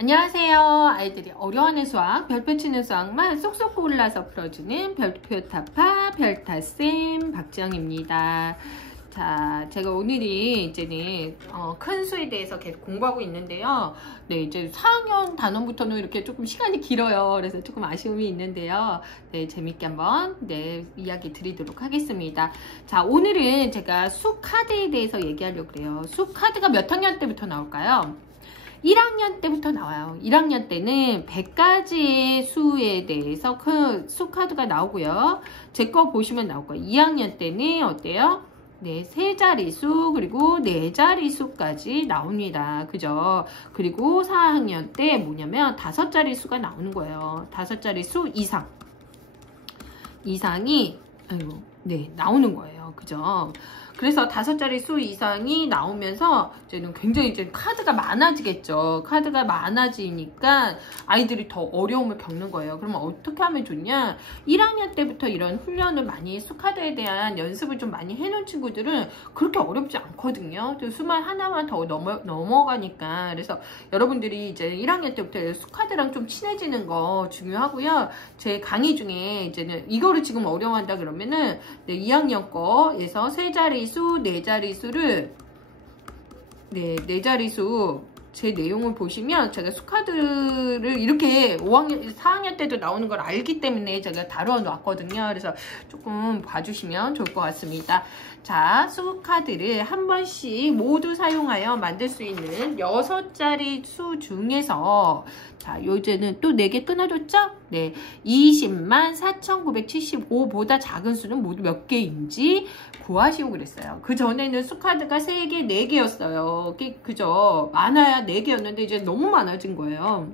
안녕하세요. 아이들이 어려워하는 수학, 별표 치는 수학만 쏙쏙 골라서 풀어주는 별표 타파 별타쌤 박지영입니다. 자, 제가 오늘이 이제는 큰 수에 대해서 계속 공부하고 있는데요. 네, 이제 4학년 단원부터는 이렇게 조금 시간이 길어요. 그래서 조금 아쉬움이 있는데요. 네, 재밌게 한번 이야기 드리도록 하겠습니다. 자, 오늘은 제가 수 카드에 대해서 얘기하려고 그래요. 수 카드가 몇 학년 때부터 나올까요? 1학년 때부터 나와요. 1학년 때는 100가지의 수에 대해서 수 카드가 나오고요. 제 거 보시면 나올 거예요. 2학년 때는 어때요? 네, 3자리수 그리고 4자리수까지 나옵니다. 그죠? 그리고 4학년 때 뭐냐면 5자리수가 나오는 거예요. 5자리수 이상이 나오는 거예요. 그죠? 그래서 5자리수 이상이 나오면서 이제는 굉장히 카드가 많아지겠죠. 카드가 많아지니까 아이들이 더 어려움을 겪는 거예요. 그러면 어떻게 하면 좋냐? 1학년 때부터 이런 훈련을 많이 수카드에 대한 연습을 좀 많이 해놓은 친구들은 그렇게 어렵지 않거든요. 수만 하나만 더 넘어가니까. 그래서 여러분들이 이제 1학년 때부터 수카드랑 좀 친해지는 거 중요하고요. 제 강의 중에 이제는 이거를 지금 어려워한다 그러면은 2학년 거에서 3자리수, 4자리수를 4자리수 제 내용을 보시면 제가 수카드를 이렇게 5학년, 4학년 때도 나오는 걸 알기 때문에 제가 다루어 놨거든요. 그래서 조금 봐주시면 좋을 것 같습니다. 자, 수카드를 한 번씩 모두 사용하여 만들 수 있는 6자리 수 중에서 자, 요제는 또 4개 끊어줬죠? 네. 204,975보다 작은 수는 모두 몇 개인지 구하시오 그랬어요. 그 전에는 수카드가 3개, 4개였어요. 그죠? 많아야 4개였는데 이제 너무 많아진 거예요.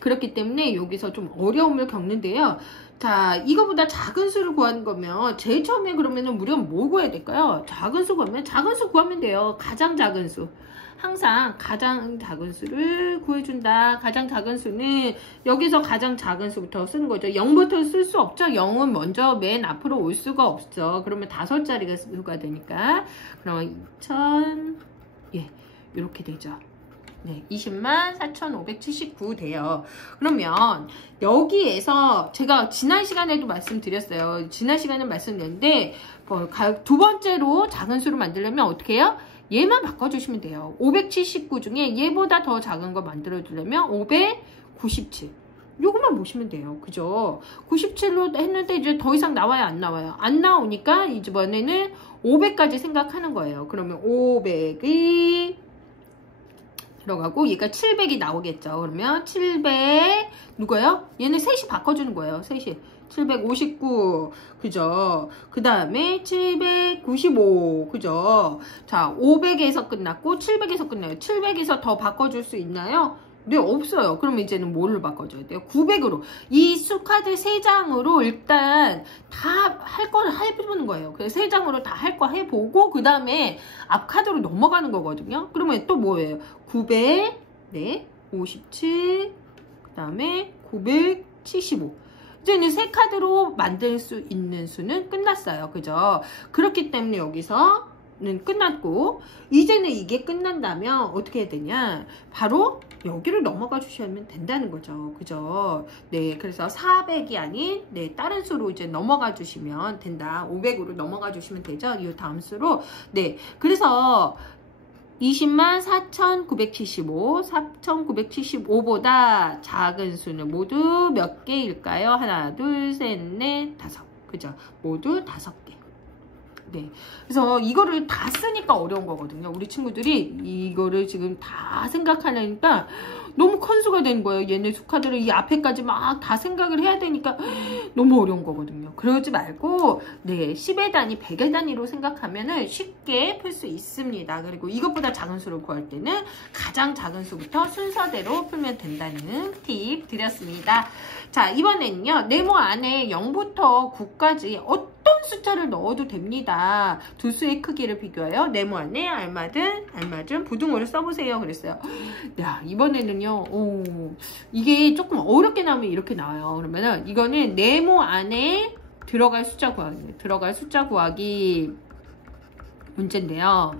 그렇기 때문에 여기서 좀 어려움을 겪는데요. 자, 이거보다 작은 수를 구하는 거면 제일 처음에 그러면은 우리가 뭐 구해야 될까요? 작은 수 구하면 작은 수 구하면 돼요. 가장 작은 수. 항상 가장 작은 수를 구해준다. 가장 작은 수는 여기서 가장 작은 수부터 쓰는 거죠. 0부터 쓸 수 없죠. 0은 먼저 맨 앞으로 올 수가 없죠. 그러면 5자리가 수가 되니까. 그럼 2000, 이렇게 되죠. 네, 204,579 돼요. 그러면 여기에서 제가 지난 시간에도 말씀드렸어요. 지난 시간에 말씀드렸는데 두 번째로 작은 수를 만들려면 어떻게 해요? 얘만 바꿔주시면 돼요. 579 중에 얘보다 더 작은 거 만들어주려면 597. 요것만 보시면 돼요. 그죠? 97로 했는데 이제 더 이상 나와요? 안 나와요? 안 나오니까 이번에는 500까지 생각하는 거예요. 그러면 500이 들어가고 얘가 700이 나오겠죠. 그러면 700 누구예요? 얘는 셋이 바꿔주는 거예요. 셋이 759 그죠? 그 다음에 795 그죠? 자, 500에서 끝났고 700에서 끝나요. 700에서 더 바꿔줄 수 있나요? 네, 없어요. 그럼 이제는 뭘로 바꿔줘야 돼요? 900으로. 이 수카드 3장으로 일단 다 할 걸 해보는 거예요. 그래서 3장으로 다 할 거 해보고, 그 다음에 앞 카드로 넘어가는 거거든요. 그러면 또 뭐예요? 900, 57, 그 다음에 975. 이제는 3카드로 만들 수 있는 수는 끝났어요. 그죠? 그렇기 때문에 여기서는 끝났고, 이제는 이게 끝난다면 어떻게 해야 되냐? 바로 여기를 넘어가 주시면 된다는 거죠. 그죠? 네, 그래서 400이 아닌, 다른 수로 이제 넘어가 주시면 된다. 500으로 넘어가 주시면 되죠. 이 다음 수로. 네, 그래서 204,975, 4,975보다 작은 수는 모두 몇 개일까요? 하나, 둘, 셋, 넷, 다섯. 그죠? 모두 5개. 네. 그래서 이거를 다 쓰니까 어려운 거거든요. 우리 친구들이 이거를 지금 다 생각하려니까 너무 큰 수가 되는 거예요. 얘네 수카드를 이 앞에까지 막 다 생각을 해야 되니까 너무 어려운 거거든요. 그러지 말고 10의 단위, 100의 단위로 생각하면은 쉽게 풀 수 있습니다. 그리고 이것보다 작은 수를 구할 때는 가장 작은 수부터 순서대로 풀면 된다는 팁 드렸습니다. 자, 이번에는요. 네모 안에 0부터 9까지 어떤 숫자를 넣어도 됩니다. 두 수의 크기를 비교하여 네모 안에 알맞은 부등호를 써보세요. 그랬어요. 야, 이번에는요. 이게 조금 어렵게 나오면 이렇게 나와요. 그러면은 이거는 네모 안에 들어갈 숫자 구하기 문제인데요.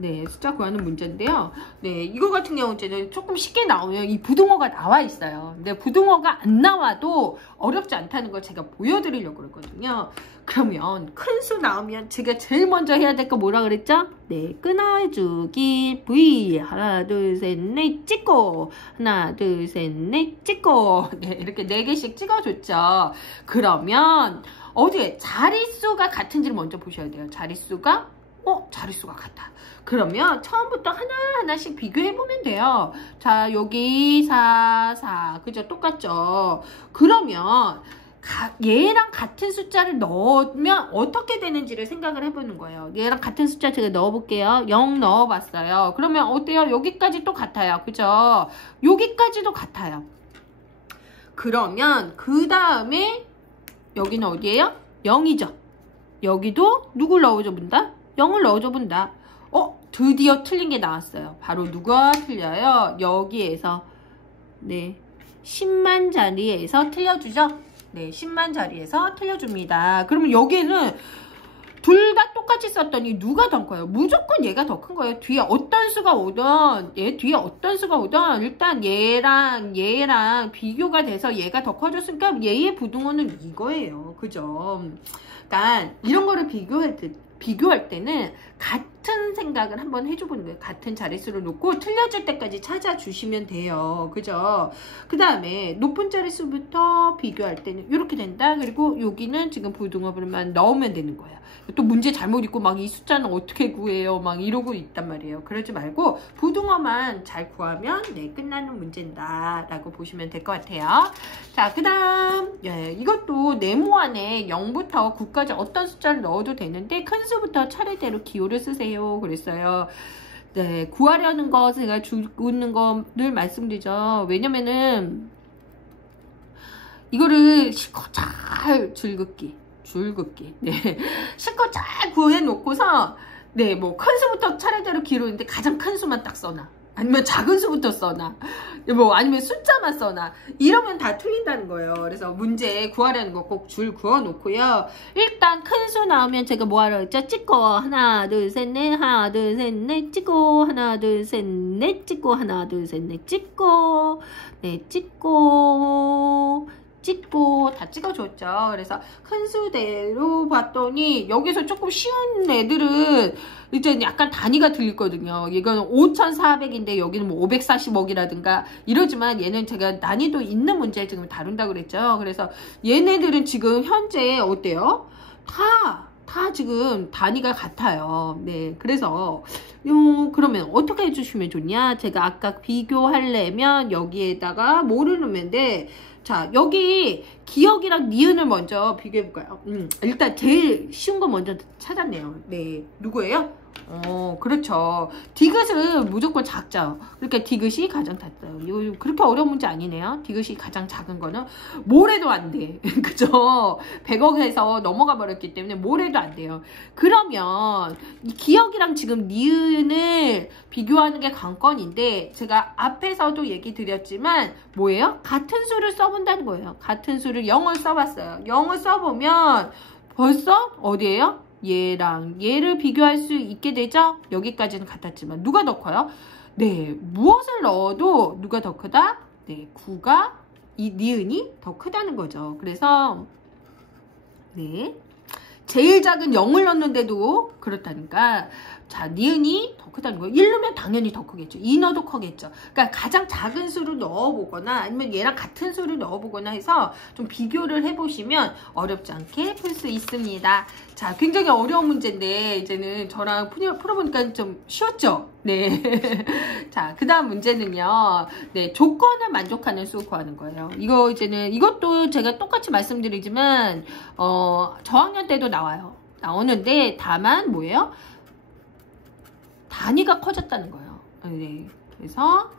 네, 숫자 구하는 문제인데요. 네, 이거 같은 경우는 조금 쉽게 나오면 이 부등호가 나와 있어요. 근데 부등호가 안 나와도 어렵지 않다는 걸 제가 보여드리려고 그랬거든요. 그러면 큰 수 나오면 제가 제일 먼저 해야 될 거 뭐라 그랬죠? 네, 끊어주기 V. 하나, 둘, 셋, 넷 찍고. 하나, 둘, 셋, 넷 찍고. 네, 이렇게 4개씩 찍어줬죠. 그러면 어디에 자릿수가 같은지를 먼저 보셔야 돼요. 자릿수가 같아. 그러면 처음부터 하나하나씩 비교해보면 돼요. 자, 여기 4, 4. 그죠? 똑같죠? 그러면 얘랑 같은 숫자를 넣으면 어떻게 되는지를 생각을 해보는 거예요. 얘랑 같은 숫자 제가 넣어볼게요. 0 넣어봤어요. 그러면 어때요? 여기까지 또 같아요. 그죠? 여기까지도 같아요. 그러면 그 다음에 여기는 어디예요? 0이죠. 여기도 누굴 넣어줘 본다? 0을 넣어줘 본다. 드디어 틀린 게 나왔어요. 바로 누가 틀려요? 여기에서 네 10만 자리에서 틀려주죠. 네 10만 자리에서 틀려줍니다. 그러면 여기에는 둘 다 똑같이 썼더니 누가 더 커요? 무조건 얘가 더 큰 거예요. 뒤에 어떤 수가 오던 일단 얘랑 비교가 돼서 얘가 더 커졌으니까 얘의 부등호는 이거예요. 그죠? 그러니까 이런 거를 비교할 때는 같은 생각을 한번 해줘보는 거예요. 같은 자릿수를 놓고 틀려질 때까지 찾아주시면 돼요. 그죠? 그 다음에 높은 자릿수부터 비교할 때는 이렇게 된다. 그리고 여기는 지금 부등호만 넣으면 되는 거예요. 또 문제 잘못 읽고 막 이 숫자는 어떻게 구해요? 막 이러고 있단 말이에요. 그러지 말고 부등호만 잘 구하면 네, 끝나는 문제다 라고 보시면 될 것 같아요. 자, 그 다음 이것도 네모 안에 0부터 9까지 어떤 숫자를 넣어도 되는데 큰 수부터 차례대로 기호를 쓰세요. 그랬어요. 네, 구하려는 거 제가 주고 있는 거를 말씀드리죠. 왜냐면은 이거를 실컷 잘 줄긋기 네, 실컷 잘 구해 놓고서 네, 뭐 큰 수부터 차례대로 기호인데 가장 큰 수만 딱 써놔. 아니면 작은 수부터 써놔. 뭐 아니면 숫자만 써놔. 이러면 다 틀린다는 거예요. 그래서 문제 구하려는 거 꼭 줄 그어 놓고요. 일단 큰 수 나오면 제가 뭐 하라 했죠? 찍고 하나 둘 셋 넷 하나 둘 셋 넷 찍고 하나 둘 셋 넷 찍고 하나 둘 셋 넷 찍고 네 찍고 다 찍어줬죠. 그래서 큰 수대로 봤더니 여기서 조금 쉬운 애들은 이제 약간 단위가 들리거든요. 이거는 5,400인데 여기는 뭐 540억이라든가 이러지만 얘는 제가 난이도 있는 문제를 지금 다룬다고 그랬죠. 그래서 얘네들은 지금 현재 어때요? 다 지금 단위가 같아요. 네, 그래서 그러면 어떻게 해주시면 좋냐? 제가 아까 비교하려면 여기에다가 뭐를 넣으면 돼? 자, 여기 기억이랑 니은을 먼저 비교해볼까요? 일단 제일 쉬운 거 먼저 찾았네요. 네, 누구예요? 그렇죠. 디귿은 무조건 작죠. 그러니까 디귿이 가장 작아요. 이거 그렇게 어려운 문제 아니네요. 디귿이 가장 작은 거는 뭘 해도 안 돼. 그죠? 100억에서 넘어가 버렸기 때문에 뭘 해도 안 돼요. 그러면 이 기억이랑 지금 니은을 비교하는 게 관건인데 제가 앞에서도 얘기 드렸지만 뭐예요? 같은 수를 써본다는 거예요. 같은 수를 0을 써봤어요. 0을 써보면 벌써 어디예요? 얘랑 얘를 비교할 수 있게 되죠? 여기까지는 같았지만 누가 더 커요? 네, 무엇을 넣어도 누가 더 크다? 네, 9가 이 니은이 더 크다는 거죠. 그래서 네, 제일 작은 0을 넣는데도 그렇다니까 자, 니은이 더 크다는 거예요. 1 넣으면 당연히 더 크겠죠. 2 넣어도 크겠죠. 그러니까 가장 작은 수를 넣어보거나 아니면 얘랑 같은 수를 넣어보거나 해서 좀 비교를 해보시면 어렵지 않게 풀 수 있습니다. 자, 굉장히 어려운 문제인데 이제는 저랑 풀어보니까 좀 쉬웠죠? 네. 자, 그 다음 문제는요. 네, 조건을 만족하는 수 구하는 거예요. 이것도 제가 똑같이 말씀드리지만 저학년 때도 나오는데 다만 뭐예요? 단위가 커졌다는 거예요. 네. 그래서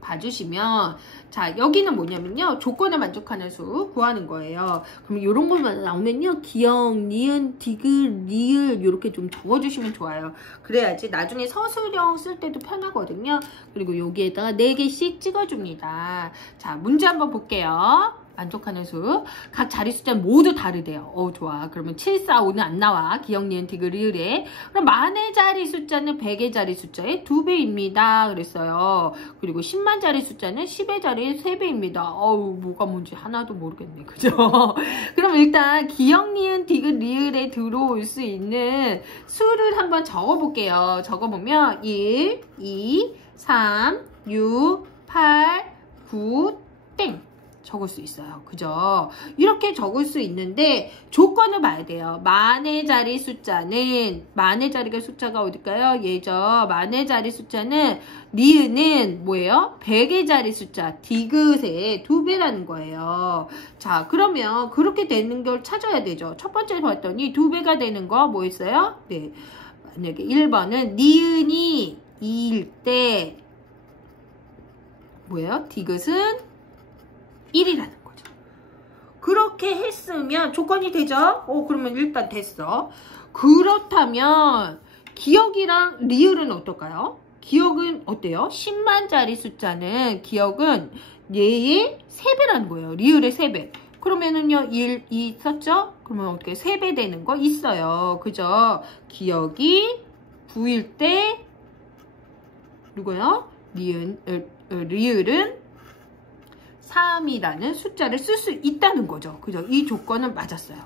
봐주시면 자, 여기는 뭐냐면요. 조건을 만족하는 수 구하는 거예요. 그럼 이런 것만 나오면요. 기억, 니은, 디귿, 리을 이렇게 좀 적어주시면 좋아요. 그래야지 나중에 서술형 쓸 때도 편하거든요. 그리고 여기에다가 4개씩 찍어줍니다. 자, 문제 한번 볼게요. 만족하는 수. 각 자리 숫자는 모두 다르대요. 좋아. 그러면 7, 4, 5는 안 나와. 기역, 니은, 디귿, 리을에. 그럼 만의 자리 숫자는 100의 자리 숫자의 2배입니다. 그랬어요. 그리고 10만 자리 숫자는 10의 자리의 3배입니다. 뭐가 뭔지 하나도 모르겠네. 그죠? 그럼 일단 기역, 니은, 디귿, 리을에 들어올 수 있는 수를 한번 적어볼게요. 적어보면 1, 2, 3, 6, 8, 9, 땡. 적을 수 있어요. 그죠? 이렇게 적을 수 있는데 조건을 봐야 돼요. 만의 자리 숫자는 만의 자리가 숫자가 어딜까요? 얘죠. 만의 자리 숫자는 리은은 뭐예요? 100의 자리 숫자 디귿의 2배라는 거예요. 자, 그러면 그렇게 되는 걸 찾아야 되죠. 첫 번째 봤더니 2배가 되는 거 뭐 있어요? 네. 만약에 1번은 니은이 2일 때 뭐예요? 디귿은 1이라는 거죠. 그렇게 했으면 조건이 되죠? 그러면 일단 됐어. 그렇다면 기역이랑 리을은 어떨까요? 기역은 어때요? 10만 자리 숫자는 기역은 얘의 3배라는 거예요. 리을의 3배. 그러면은요 1, 2 썼죠? 그러면 어떻게 3배 되는 거 있어요. 그죠? 기역이 9일 때 누구요? 리을은 3이라는 숫자를 쓸 수 있다는 거죠. 그죠? 이 조건은 맞았어요.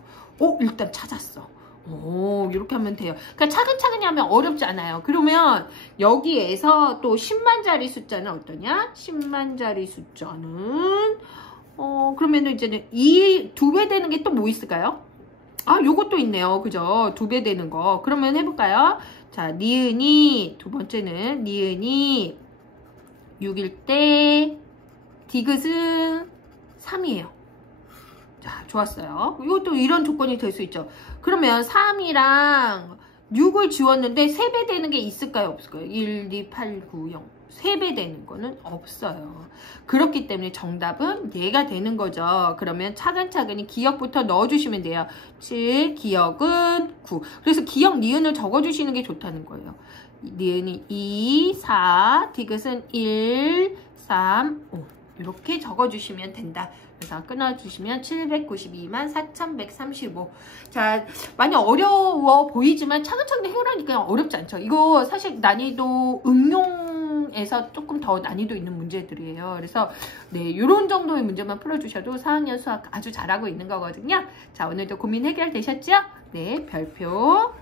일단 찾았어. 이렇게 하면 돼요. 그러니까 차근차근히 하면 어렵지 않아요. 그러면 여기에서 또 10만 자리 숫자는 어떠냐? 10만 자리 숫자는 그러면은 이제는 2배 되는 게 또 뭐 있을까요? 요것도 있네요. 그죠? 2배 되는 거. 그러면 해볼까요? 자, 니은이 두 번째는 니은이 6일 때 디귿은 3이에요. 자, 좋았어요. 이것도 이런 조건이 될 수 있죠. 그러면 3이랑 6을 지웠는데 3배 되는 게 있을까요? 없을까요? 1, 2, 8, 9, 0. 3배 되는 거는 없어요. 그렇기 때문에 정답은 얘가 되는 거죠. 그러면 차근차근히 기역부터 넣어주시면 돼요. 7, 기역은 9. 그래서 기역, 니은을 적어주시는 게 좋다는 거예요. 니은이 2, 4, 디귿은 1, 3, 5. 이렇게 적어주시면 된다. 그래서 끊어주시면 792만 4135. 자, 많이 어려워 보이지만 차근차근 해오라니까 어렵지 않죠. 이거 사실 난이도 응용에서 조금 더 난이도 있는 문제들이에요. 그래서 네, 이런 정도의 문제만 풀어주셔도 4학년 수학 아주 잘하고 있는 거거든요. 자, 오늘도 고민 해결되셨죠? 네, 별표.